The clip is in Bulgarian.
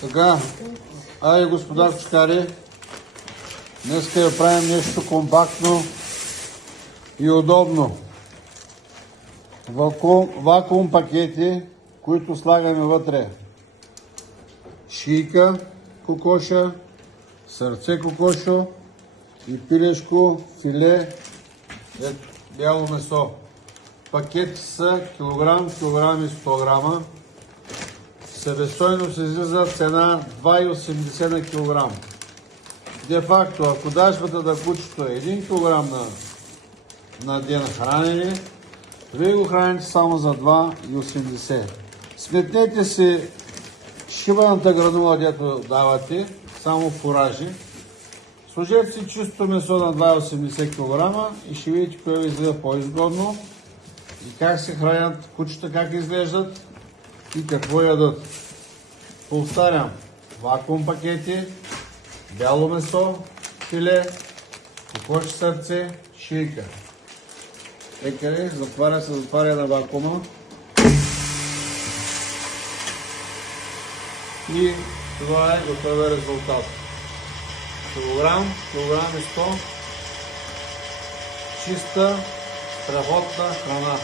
Така, айде господа кочкари, днеска я правим нещо компактно и удобно. Вакуум пакети, които слагаме вътре. Шийка кокоша, сърце кокошо и пилешко филе бяло месо. Пакети са килограм, килограм и 100 грама. Себестойност излиза цена 2,80 на килограм. Де факто, ако дажбата да кучето е 1 килограм на ден хранене, вие го храните само за 2,80. Сметнете си шибаната гранула, дето давате, само фуражи. Сложете си чисто месо на 2,80 кг и ще видите кое ви изглежда по-изгодно и как се хранят кучета, как изглеждат и какво ядат. Повтарям, вакуум пакети, бяло месо, филе, кокоши сърце, шийка. Екари, затваря на вакуума. И това е готовия резултат. Килограм, килограм и 100 чиста, страхотна храна.